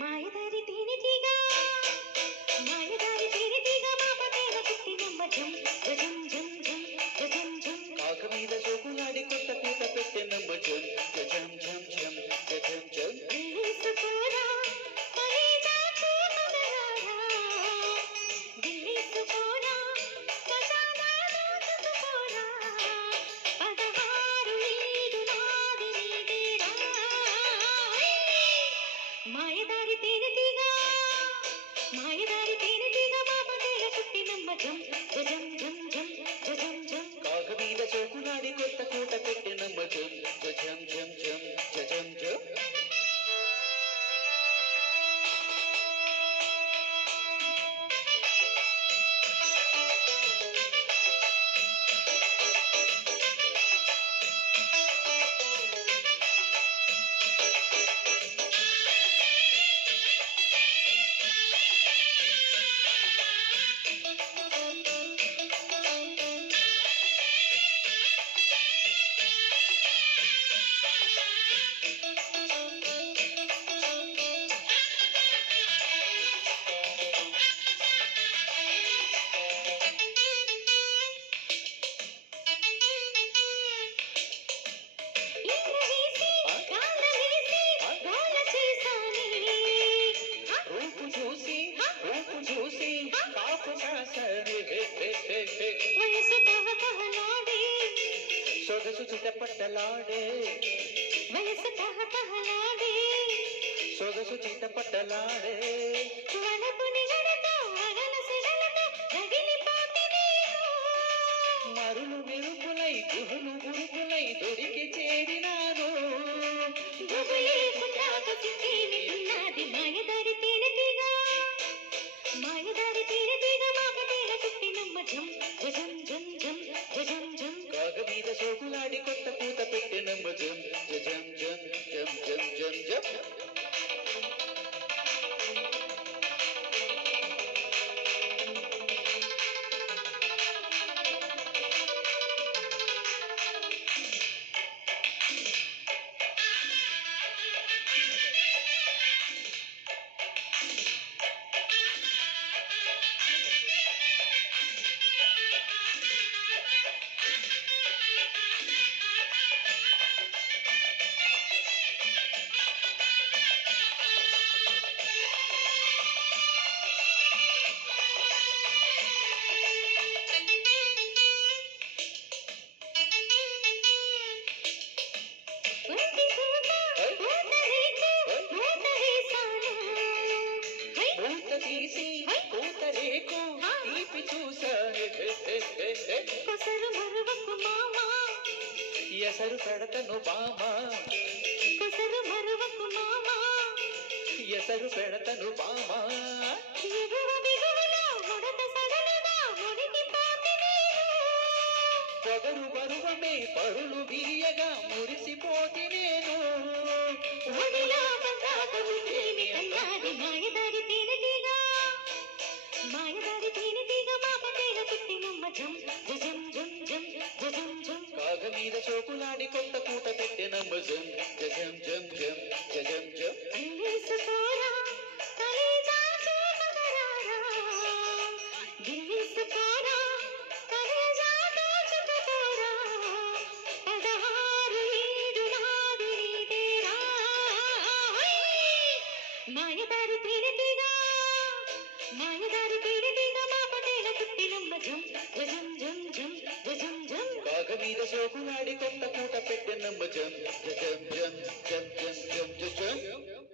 మాయదారి తేనెటీగా మాయదారి తేనెటీగా మా పటేల పుట్టినమ్మ జం జం జం జం జం జం ఆకు మీద సోకులాడి కొత్త కూత పెట్టెనమ్మ జం జం జం జం జం జం దిల్లీసుకోరా పరేజా చూపదరారా దిల్లీసుకోరా ఖజానా దోచుకుపోరా 16 ఏడు నాది నీదేరా మాయదారి తేనెటీగా మాయదారి తేనెటీగా మా పటేల పుట్టినమ్మ జం జం జం జం జం జం ఆకు మీద సోకులాడి కొత్త కూత పెట్టెనమ్మ జం జం జం జం జం జం సొగసు చిటపట్టలాడే వయసు తహతహలాడే సొగసు చిటపట్టలాడే వలపుని గడతో వగల సెగలతో రగిలిపోతి నేను మరులు మెరుపులై గుహులు గురుకులై దొరికి చేరినాను గుబులేకుండా కసితేనెటున్నది మాయదారి తేనెటీగా మాయదారి తేనెటీగా మా పటేల పుట్టినమ్మ జం జం జం జం జం జం కాగ మీద సోకులాడి కొత్త కూత పెట్టెనమ్మ జం జం జం జం జం జం జం తీసి పూతరేకు తీపి చూసాను కొసరు మరువకు మామా ఎసరు పెడతను బామా కొసరు మరువకు మామా ఎసరు పెడతను బామా ఎగువ దిగువలో ముడత సడలగా మునిగిపోతి నేను పొగరు బరువమే పరులు వీయగా మురిసిపోతి నేను ఒడిలో పడ్డాక ఉద్రేమి అన్నాది మాయదారి తేనెటీగా మాయదారి తేనెటీగా మా పటేల పుట్టినమ్మ జం జం జం జం జం జం కాగ మీద సోకులాడి కొత్త కూత పెట్టెనమ్మ జం జం జం జం జం జం దిల్లీసుకోరా కలేజా చూపదరారా దిల్లీసుకోరా కలేజా దోచుకుపోరా 16 ఏడు నాది నీదేరా మాయదారి తేనెటీగా మాయదారి తేనెటీగా మా పటేల పుట్టినమ్మ జం జం జం జం జం జం కాగ మీద సోకులాడి కొత్త కూత